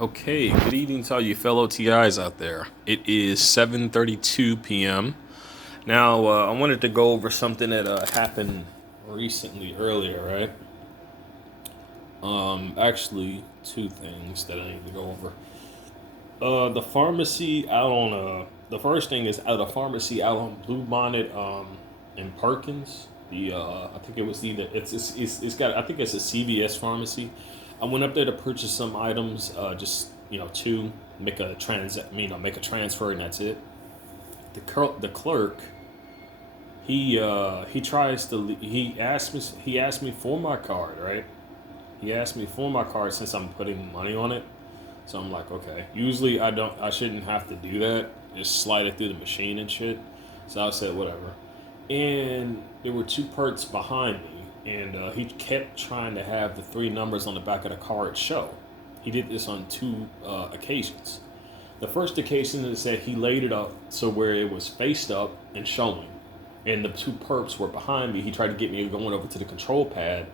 Okay, good evening to all you fellow TIs out there. It is 7:32 p.m. Now, I wanted to go over something that happened recently earlier, right? Actually, two things that I need to go over. The pharmacy out on the first thing is out of pharmacy out on Bluebonnet in Perkins. I think it was either it's got I think it's a CVS pharmacy. I went up there to purchase some items, just to make a transfer, and that's it. The clerk, he tries to he asked me for my card, right? He asked me for my card since I'm putting money on it. So I'm like, okay. Usually I shouldn't have to do that. Just slide it through the machine and shit. So I said whatever. And there were two perks behind me, and he kept trying to have the three numbers on the back of the card show. He did this on two occasions. The first occasion is that he laid it up so where it was faced up and showing, and the two perps were behind me. He tried to get me going over to the control pad,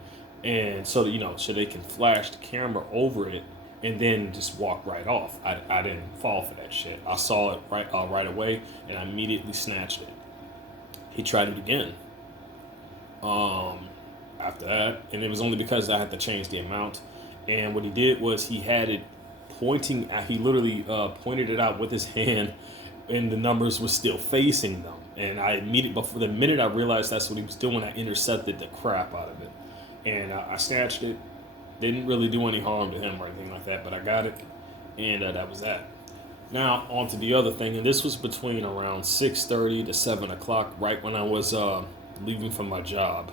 and so that, so they can flash the camera over it and then just walk right off. I didn't fall for that shit. I saw it right away, and I immediately snatched it. He tried it again. Um, After that, and it was only because I had to change the amount. And what he did was he had it pointing. He literally pointed it out with his hand, and the numbers were still facing them. And I immediately, before the minute I realized that's what he was doing, I intercepted the crap out of it, and I snatched it. Didn't really do any harm to him or anything like that, but I got it, and that was that. Now on to the other thing, and this was between around 6:30 to 7 o'clock, right when I was leaving from my job.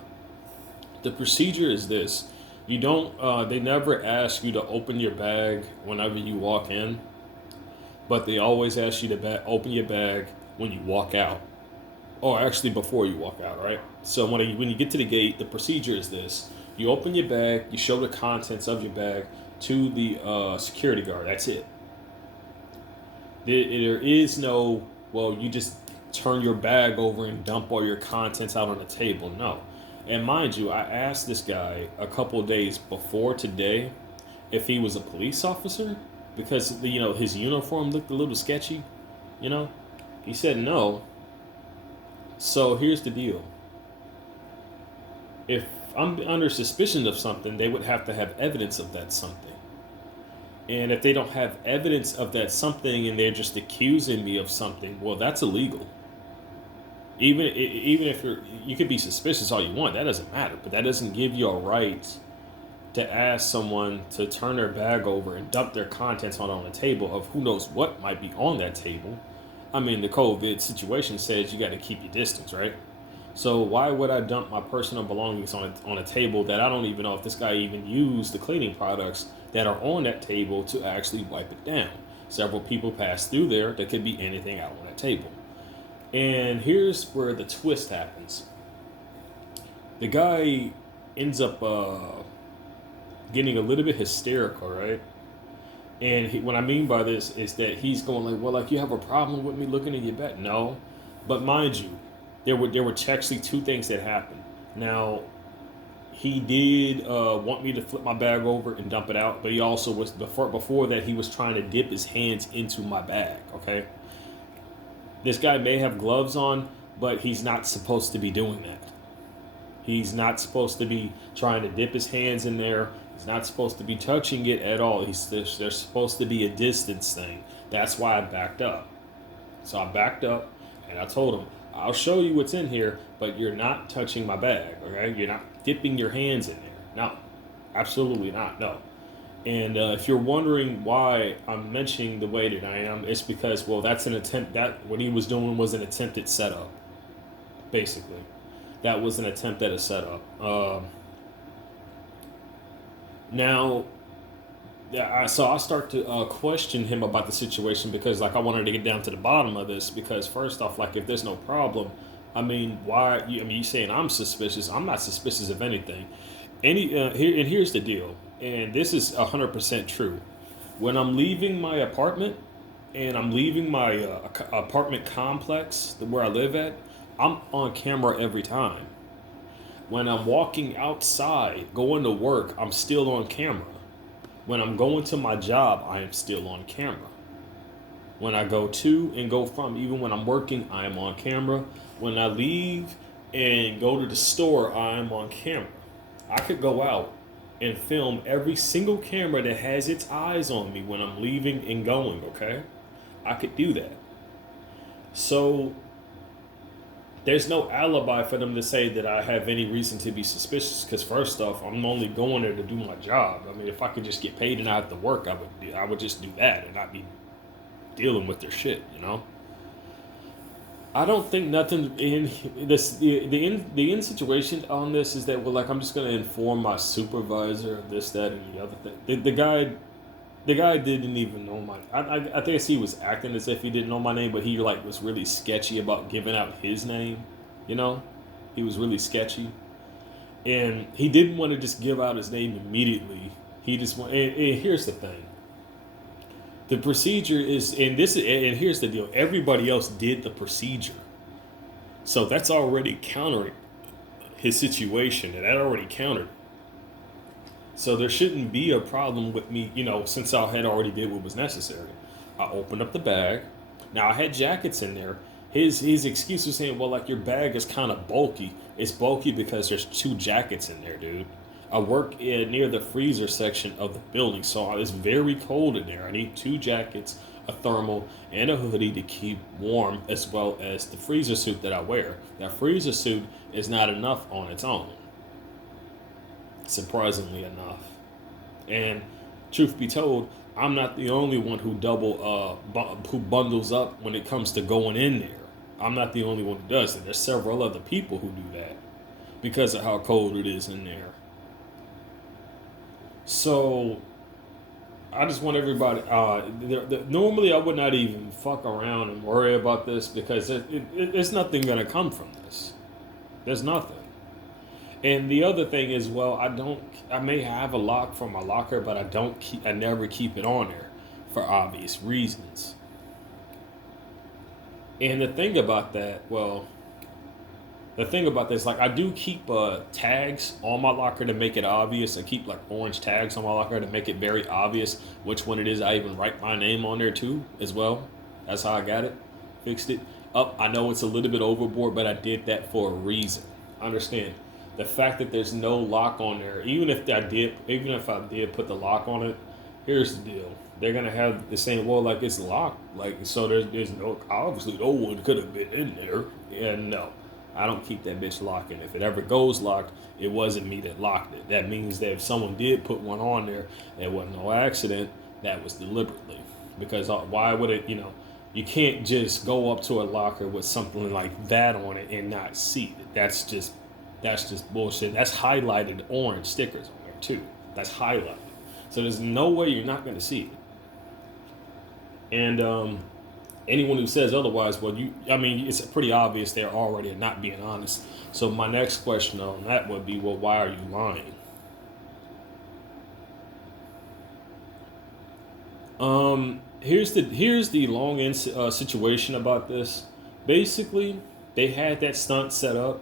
The procedure is this: you don't, they never ask you to open your bag whenever you walk in, but they always ask you to open your bag when you walk out, or actually before you walk out, right? So when you get to the gate, the procedure is this: you open your bag, you show the contents of your bag to the security guard. That's it. There is no, well, you just turn your bag over and dump all your contents out on the table. No. And mind you, I asked this guy a couple of days before today if he was a police officer because his uniform looked a little sketchy. You know, he said no. So here's the deal: if I'm under suspicion of something, they would have to have evidence of that something. And if they don't have evidence of that something and they're just accusing me of something, well, that's illegal. Even if you could be suspicious all you want, that doesn't matter. But that doesn't give you a right to ask someone to turn their bag over and dump their contents on the table of who knows what might be on that table. I mean, the COVID situation says you got to keep your distance, right? So why would I dump my personal belongings on a table that I don't even know if this guy even used the cleaning products that are on that table to actually wipe it down? Several people pass through there. There could be anything out on that table. And here's where the twist happens. The guy ends up getting a little bit hysterical, right? And what I mean by this is that he's going like, "Well, like you have a problem with me looking at your bag?" No, but mind you, there were actually two things that happened. Now, he did want me to flip my bag over and dump it out, but he also was before that he was trying to dip his hands into my bag. Okay, this guy may have gloves on, but he's not supposed to be doing that. He's not supposed to be trying to dip his hands in there. He's not supposed to be touching it at all. There's supposed to be a distance thing. That's why I backed up. So I backed up and I told him, "I'll show you what's in here, but you're not touching my bag, okay? You're not dipping your hands in there. No, absolutely not. No." And if you're wondering why I'm mentioning the way that I am, it's because, well, that's an attempt. That what he was doing was an attempted setup, basically. That was an attempt at a setup. Now, yeah, so I start to question him about the situation because, like, I wanted to get down to the bottom of this. Because first off, like, if there's no problem, I mean, why? I mean, you saying I'm suspicious? I'm not suspicious of anything. Here's the deal, and this is 100% true. When I'm leaving my apartment and I'm leaving my apartment complex where I live at, I'm on camera every time. When I'm walking outside, going to work, I'm still on camera. When I'm going to my job, I am still on camera. When I go to and go from, even when I'm working, I am on camera. When I leave and go to the store, I am on camera. I could go out and film every single camera that has its eyes on me when I'm leaving and going, okay? I could do that. So there's no alibi for them to say that I have any reason to be suspicious. Because first off, I'm only going there to do my job. I mean, if I could just get paid and not have to work, I would just do that and not be dealing with their shit. You know. I don't think nothing in this the end situation on this is that, well, like, I'm just gonna inform my supervisor of this, that, and the other thing. The guy didn't even know my. I think I see he was acting as if he didn't know my name, but he like was really sketchy about giving out his name. You know, he was really sketchy, and he didn't want to just give out his name immediately. He just want. And here's the thing. The procedure is, and here's the deal. Everybody else did the procedure, so that's already countering his situation, and that already countered. So there shouldn't be a problem with me, since I had already did what was necessary. I opened up the bag. Now I had jackets in there. His excuse was saying, well, like, your bag is kind of bulky. It's bulky because there's 2 jackets in there, dude. I work near the freezer section of the building, so it's very cold in there. I need 2 jackets, a thermal, and a hoodie to keep warm, as well as the freezer suit that I wear. That freezer suit is not enough on its own, surprisingly enough. And truth be told, I'm not the only one who who bundles up when it comes to going in there. I'm not the only one who does it. There's several other people who do that because of how cold it is in there. So I just want everybody. Normally, I would not even fuck around and worry about this because there's nothing gonna come from this. There's nothing. And the other thing is, well, I may have a lock for my locker, but I never keep it on there for obvious reasons. And the thing about this, like, I do keep tags on my locker to make it obvious. I keep like orange tags on my locker to make it very obvious which one it is. I even write my name on there too, as well. That's how I got it, fixed it up. I know it's a little bit overboard, but I did that for a reason. Understand? The fact that there's no lock on there, even if I did put the lock on it, here's the deal. They're gonna have the same, well, like, it's locked, like, so there's no, obviously no one could have been in there. And no, I don't keep that bitch locked. And if it ever goes locked, it wasn't me that locked it. That means that if someone did put one on there, there wasn't no accident. That was deliberately. Because why would it? You can't just go up to a locker with something like that on it and not see it. That's just bullshit. That's highlighted orange stickers on there too. That's highlighted. So there's no way you're not going to see it. And anyone who says otherwise, well, it's pretty obvious they're already not being honest. So my next question on that would be, well, why are you lying? Here's the long end situation about this. Basically, they had that stunt set up,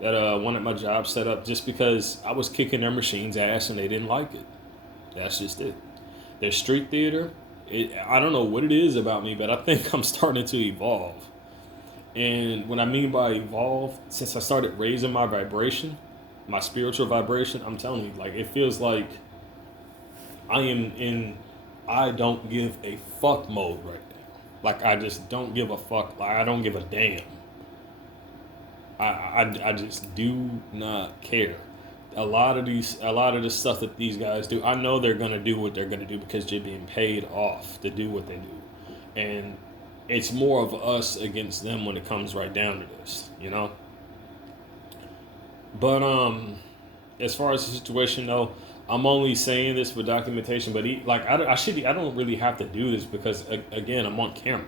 that one at my job set up, just because I was kicking their machine's ass and they didn't like it. That's just it. Their street theater, I don't know what it is about me, but I think I'm starting to evolve. And what I mean by evolve, since I started raising my vibration, my spiritual vibration, I'm telling you, like, it feels like I don't give a fuck mode right now. Like, I just don't give a fuck. Like, I don't give a damn. I just do not care. A lot of the stuff that these guys do, I know they're gonna do what they're gonna do because they're being paid off to do what they do, and it's more of us against them when it comes right down to this, But as far as the situation though, I'm only saying this for documentation. But I don't really have to do this because again, I'm on camera.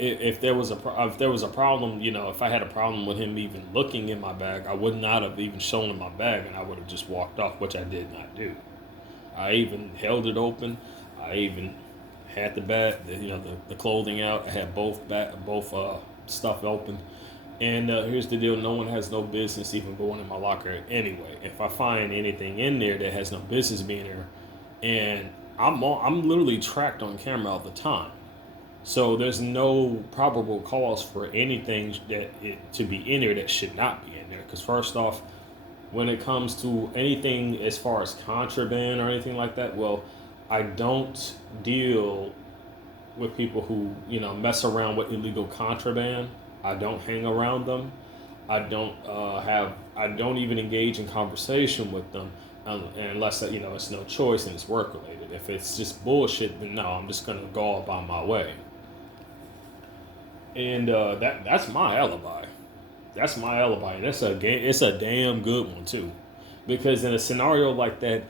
If there was a problem, if I had a problem with him even looking in my bag, I would not have even shown him my bag, and I would have just walked off, which I did not do. I even held it open. I even had the bag, the clothing out. I had both stuff open, And here's the deal: no one has no business even going in my locker anyway. If I find anything in there that has no business being there, and I'm literally tracked on camera all the time, so there's no probable cause for anything to be in there that should not be in there. Because first off, when it comes to anything as far as contraband or anything like that, well, I don't deal with people who mess around with illegal contraband. I don't hang around them. I don't even engage in conversation with them unless it's no choice and it's work related. If it's just bullshit, then no, I'm just gonna go about my way. And that's my alibi. That's my alibi. And it's a damn good one too, because in a scenario like that,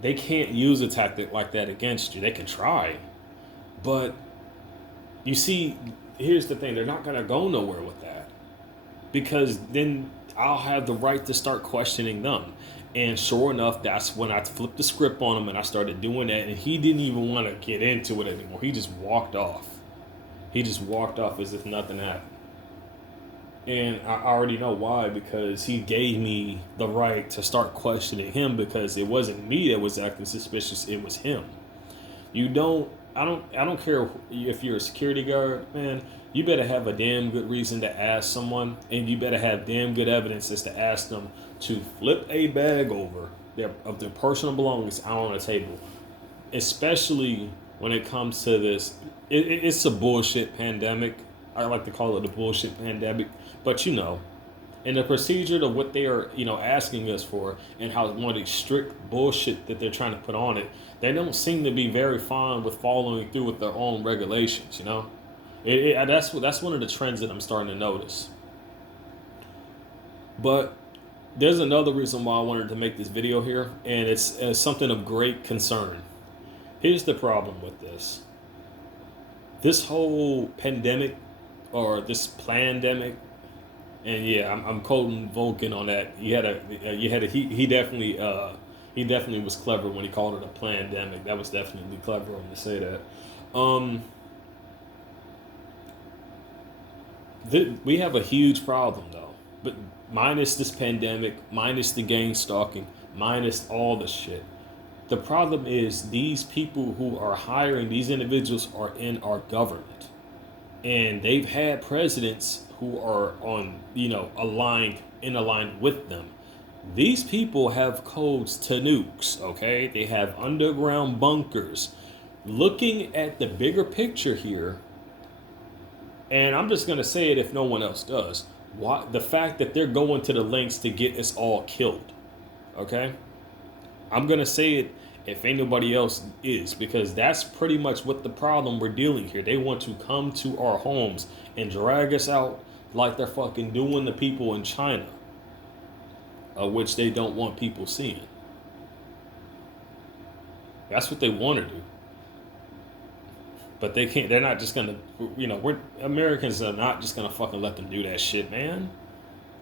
they can't use a tactic like that against you. They can try, but you see, here's the thing: they're not gonna go nowhere with that, because then I'll have the right to start questioning them. And sure enough, that's when I flipped the script on him and I started doing that. And he didn't even want to get into it anymore. He just walked off. He just walked off as if nothing happened. And I already know why, because he gave me the right to start questioning him, because it wasn't me that was acting suspicious, it was him. I don't care if you're a security guard, man. You better have a damn good reason to ask someone, and you better have damn good evidence as to ask them to flip a bag over of their personal belongings out on a table. Especially when it comes to this, it's a bullshit pandemic. I like to call it a bullshit pandemic, but in the procedure to what they are, asking us for, and how one of the strict bullshit that they're trying to put on it, they don't seem to be very fine with following through with their own regulations. That's one of the trends that I'm starting to notice. But there's another reason why I wanted to make this video here, and it's something of great concern. Here's the problem with this. This whole pandemic, or this plandemic, and yeah, I'm quoting Vulcan on that. He definitely was clever when he called it a plandemic. That was definitely clever of him to say that. We have a huge problem though, but minus this pandemic, minus the gang stalking, minus all the shit. The problem is these people who are hiring these individuals are in our government, and they've had presidents who are aligned with them. These people have codes to nukes, okay? They have underground bunkers. Looking at the bigger picture here, and I'm just gonna say it if no one else does, the fact that they're going to the lengths to get us all killed, okay? I'm gonna say it if ain't nobody else is, because that's pretty much what the problem we're dealing here. They want to come to our homes and drag us out like they're fucking doing the people in China, which they don't want people seeing. That's what they want to do. But they can't. They're not just gonna. Americans are not just gonna fucking let them do that shit, man.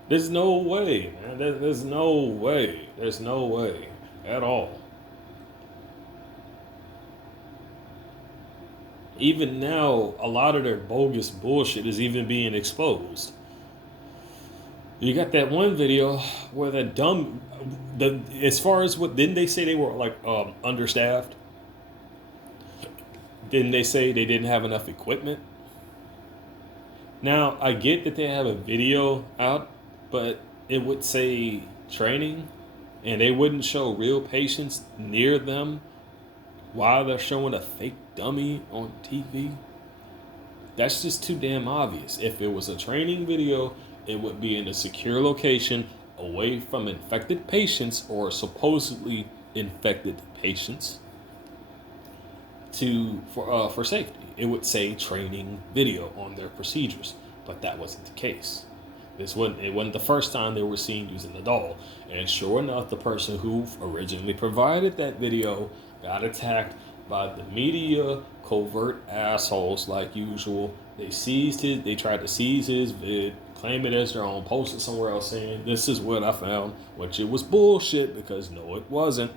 There's no way, man. There's no way. There's no way at all. Even now, a lot of their bogus bullshit is even being exposed. You got that one video where as far as what, didn't they say they were like understaffed? Didn't they say they didn't have enough equipment? Now, I get that they have a video out, but it would say training, and they wouldn't show real patients near them while they're showing a fake dummy on TV. That's just too damn obvious. If it was a training video, it would be in a secure location away from infected patients or supposedly infected patients for safety. It would say training video on their procedures, but that wasn't the case. It wasn't the first time they were seen using the doll. And sure enough, the person who originally provided that video got attacked by the media covert assholes like usual. They tried to seize his vid, claim it as their own, post it somewhere else saying, this is what I found, which it was bullshit, because no, it wasn't.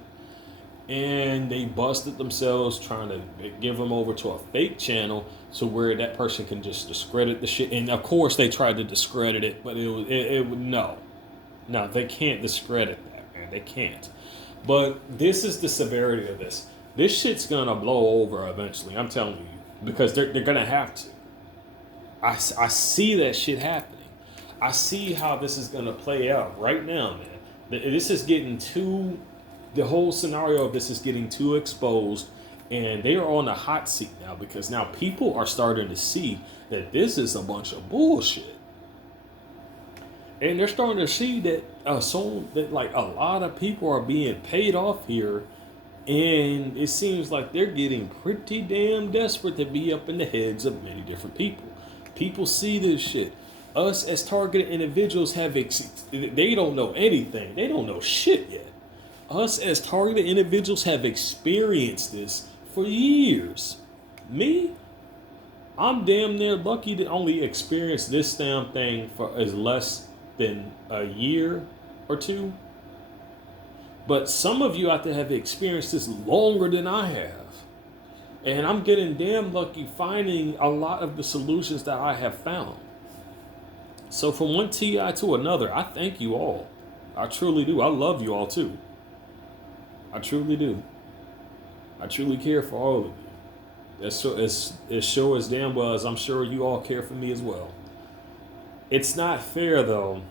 and they busted themselves trying to give them over to a fake channel so where that person can just discredit the shit. And of course they tried to discredit it, but it would no, they can't discredit that, man. They can't. But this is the severity of this. This shit's gonna blow over eventually. I'm telling you, because they're gonna have to. I see that shit happening. I see how this is gonna play out right now, man. This is getting too. The whole scenario of this is getting too exposed, and they are on the hot seat now because now people are starting to see that this is a bunch of bullshit, and they're starting to see that like a lot of people are being paid off here, and it seems like they're getting pretty damn desperate to be up in the heads of many different people. People see this shit. Us as targeted individuals they don't know anything. They don't know shit yet. Us as targeted individuals have experienced this for years. Me, I'm damn near lucky to only experience this damn thing for as less than a year or two. But some of you out there have experienced this longer than I have. And I'm getting damn lucky finding a lot of the solutions that I have found. So from one TI to another, I thank you all. I truly do. I love you all too. I truly do. I truly care for all of you. As sure as damn well as I'm sure you all care for me as well. It's not fair though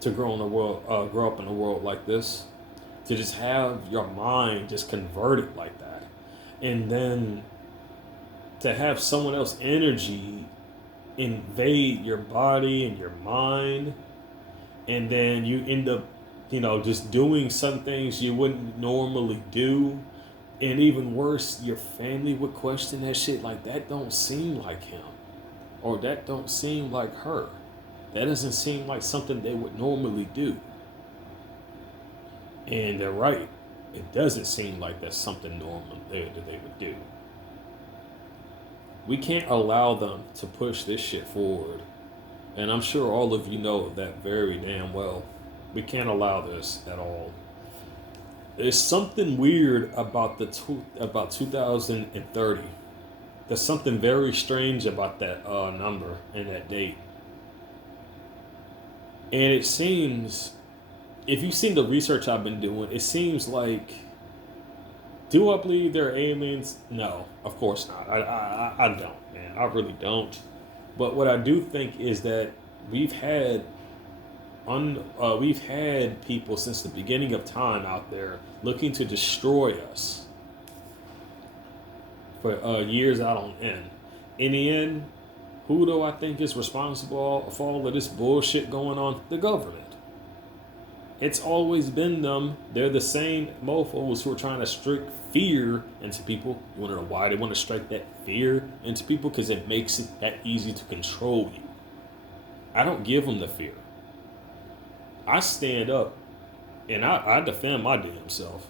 to grow up in a world like this, to just have your mind just converted like that, and then to have someone else's energy invade your body and your mind, and then you end up just doing some things you wouldn't normally do. And even worse, your family would question that shit, like that don't seem like him, or that don't seem like her, that doesn't seem like something they would normally do. And they're right, it doesn't seem like that's something normal that they would do. We can't allow them to push this shit forward, and I'm sure all of you know that very damn well. We can't allow this at all. There's something weird about about 2030. There's something very strange about that number and that date. And it seems, if you've seen the research I've been doing, it seems like, do I believe they're aliens? No, of course not. I don't, man. I really don't. But what I do think is that we've had people since the beginning of time out there looking to destroy us for years out on end. In the end, who do I think is responsible for all of this bullshit going on? The government. It's always been them. They're the same mofos who are trying to strike fear into people. You want to know why they want to strike that fear into people? Because it makes it that easy to control you. I don't give them the fear. I stand up and I defend my damn self.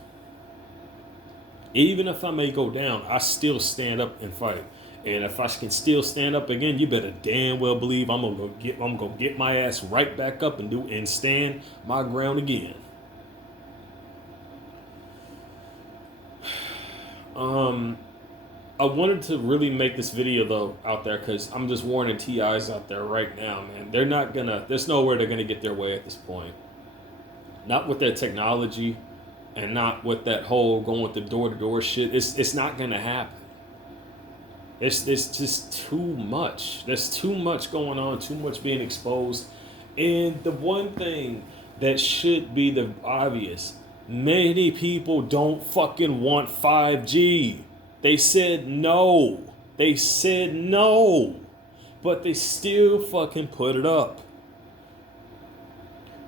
Even if I may go down, I still stand up and fight. And if I can still stand up again, you better damn well believe I'm gonna get my ass right back up and stand my ground again. I wanted to really make this video though out there because I'm just warning TIs out there right now, man. There's nowhere they're gonna get their way at this point. Not with their technology, and not with that whole going with the door-to-door shit. It's not gonna happen. It's just too much. There's too much going on, too much being exposed. And the one thing that should be the obvious, many people don't fucking want 5G. They said no. They said no. But they still fucking put it up.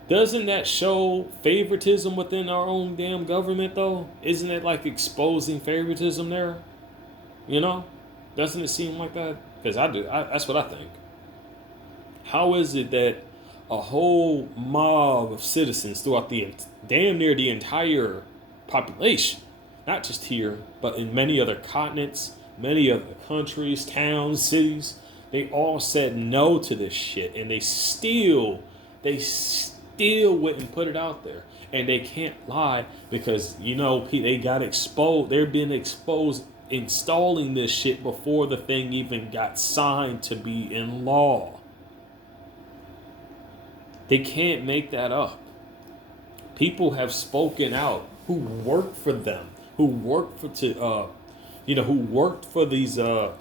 Doesn't that show favoritism within our own damn government though? Isn't it like exposing favoritism there? You know? Doesn't it seem like that? Because that's what I think. How is it that a whole mob of citizens throughout the damn near the entire population, not just here, but in many other continents, many other countries, towns, cities, they all said no to this shit, and they still still wouldn't put it out there. And they can't lie because, they got exposed. They're being exposed installing this shit before the thing even got signed to be in law. They can't make that up. People have spoken out who work for them, who work who worked for these for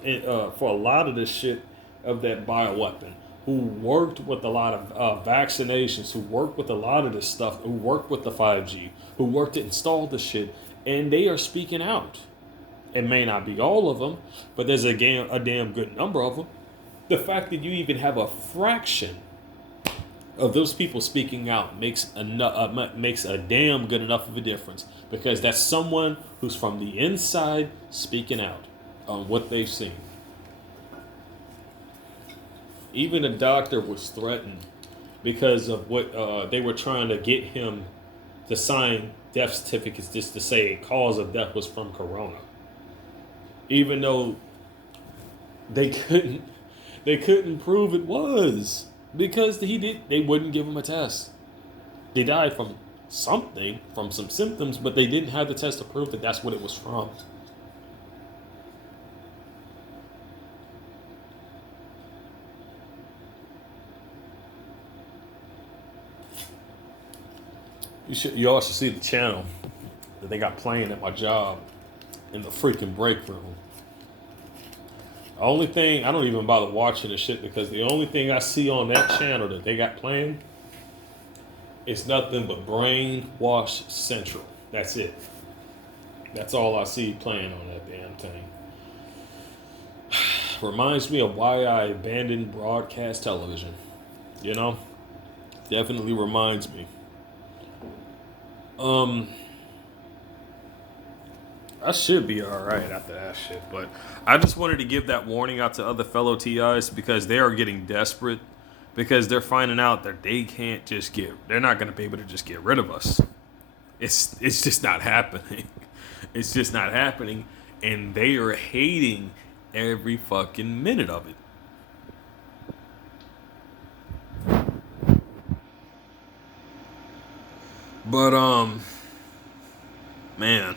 a lot of this shit of that bioweapon, who worked with a lot of vaccinations, who worked with a lot of this stuff, who worked with the 5G, who worked to install the shit, and they are speaking out. It may not be all of them, but there's a damn good number of them. The fact that you even have a fraction of those people speaking out makes a damn good enough of a difference, because that's someone who's from the inside speaking out on what they've seen. Even a doctor was threatened because of what they were trying to get him to sign death certificates just to say cause of death was from corona, even though they couldn't prove it was. Because they wouldn't give him a test. They died from something, from some symptoms, but they didn't have the test to prove that that's what it was from. You all should see the channel that they got playing at my job in the freaking break room. The only thing, I don't even bother watching the shit because the only thing I see on that channel that they got playing is nothing but Brainwash Central. That's it. That's all I see playing on that damn thing. Reminds me of why I abandoned broadcast television. Definitely reminds me. I should be alright after that shit, but I just wanted to give that warning out to other fellow TIs because they are getting desperate because they're finding out that they're not going to be able to just get rid of us. It's just not happening. It's just not happening, and they are hating every fucking minute of it. But, man,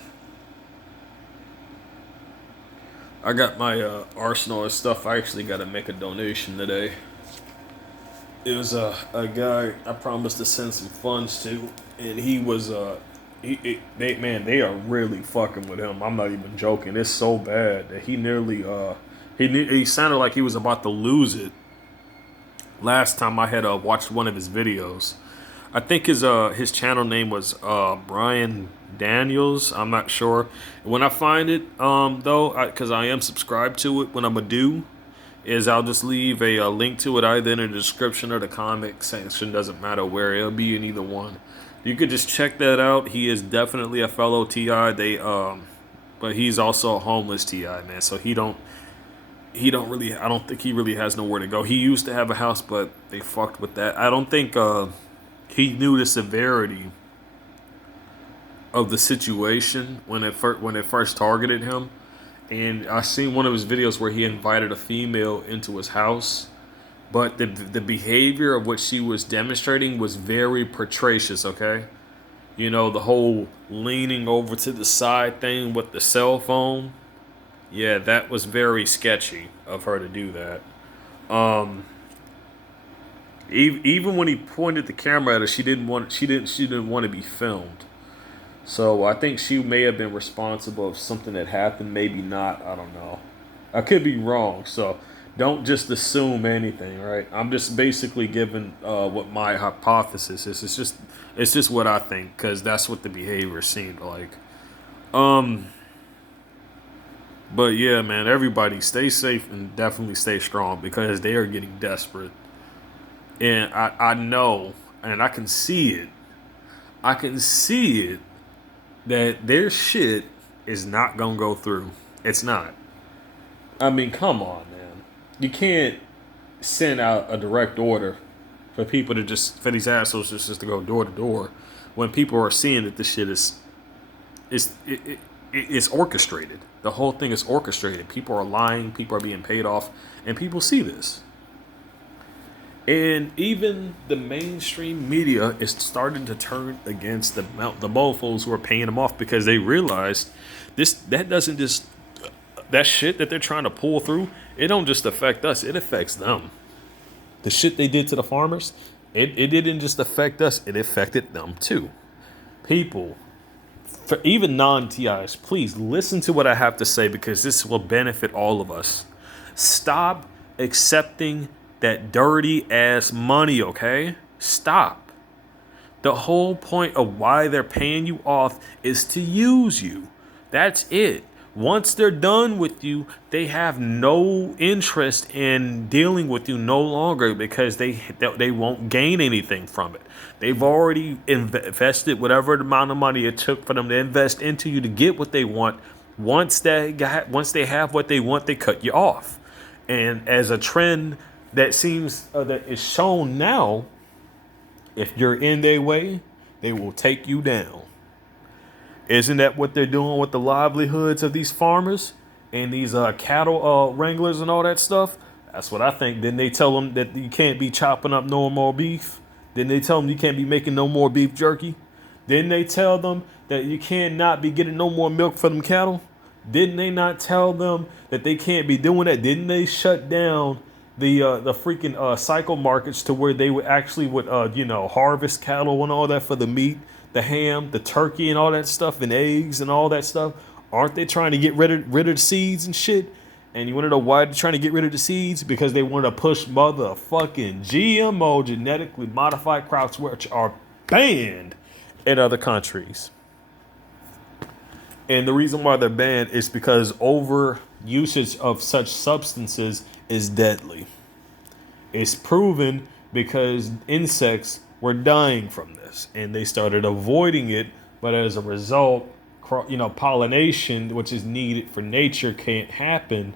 I got my arsenal of stuff. I actually got to make a donation today. It was a guy I promised to send some funds to, and he was they are really fucking with him. I'm not even joking. It's so bad that he nearly he sounded like he was about to lose it. Last time I had watched one of his videos, I think his channel name was Brian Daniels. I'm not sure. When I find it, though, because I am subscribed to it, what I'm gonna do is I'll just leave a link to it either in the description or the comment section. Doesn't matter where, it'll be in either one. You could just check that out. He is definitely a fellow TI. But he's also a homeless TI, man. So I don't think he really has nowhere to go. He used to have a house, but they fucked with that. I don't think he knew the severity of the situation when it first targeted him. And I seen one of his videos where he invited a female into his house, but the behavior of what she was demonstrating was very portracious, okay? The whole leaning over to the side thing with the cell phone. Yeah, that was very sketchy of her to do that. Even when he pointed the camera at her, she didn't want to be filmed. So I think she may have been responsible of something that happened, maybe not. I don't know. I could be wrong. So don't just assume anything, right? I'm just basically giving what my hypothesis is. It's just what I think, because that's what the behavior seemed like. But yeah, man, everybody stay safe and definitely stay strong because they are getting desperate. And I know, and I can see it. That their shit is not gonna go through. It's not. I mean, come on, man. You can't send out a direct order for these assholes just to go door to door when people are seeing that this shit is orchestrated. The whole thing is orchestrated. People are lying. People are being paid off, and people see this. And even the mainstream media is starting to turn against the mofos who are paying them off because they realized that doesn't just that shit that they're trying to pull through. It don't just affect us; it affects them. The shit they did to the farmers, it didn't just affect us; it affected them too. People, for even non-TIs, please listen to what I have to say because this will benefit all of us. Stop accepting that dirty ass money, okay? Stop. The whole point of why they're paying you off is to use you. That's it. Once they're done with you, they have no interest in dealing with you no longer because they won't gain anything from it. They've already invested whatever amount of money it took for them to invest into you to get what they want. Once they have what they want, they cut you off. And as a trend that seems that is shown now, if you're in their way, they will take you down. Isn't that what they're doing with the livelihoods of these farmers and these cattle wranglers and all that stuff? That's what I think. Didn't they tell them that you can't be chopping up no more beef? Didn't they tell them you can't be making no more beef jerky? Didn't they tell them that you cannot be getting no more milk for them cattle? Didn't they not tell them that they can't be doing that? Didn't they shut down the freaking cycle markets to where they would actually harvest cattle and all that for the meat, the ham, the turkey, and all that stuff, and eggs and all that stuff? Aren't they trying to get rid of the seeds and shit? And you want to know why they're trying to get rid of the seeds? Because they want to push motherfucking GMO, genetically modified crops, which are banned in other countries. And the reason why they're banned is because over usage of such substances is deadly. It's proven because insects were dying from this and they started avoiding it. But as a result, pollination, which is needed for nature, can't happen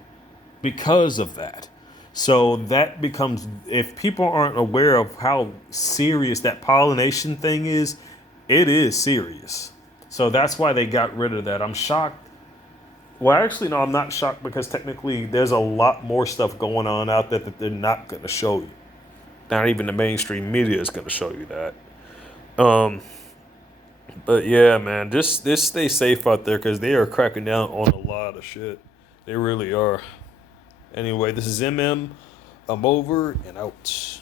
because of that. So that becomes, if people aren't aware of how serious that pollination thing is, it is serious. So that's why they got rid of that. I'm shocked. Well, actually, no, I'm not shocked because technically there's a lot more stuff going on out there that they're not going to show you. Not even the mainstream media is going to show you that. But yeah, man, just stay safe out there because they are cracking down on a lot of shit. They really are. Anyway, this is MM. I'm over and out.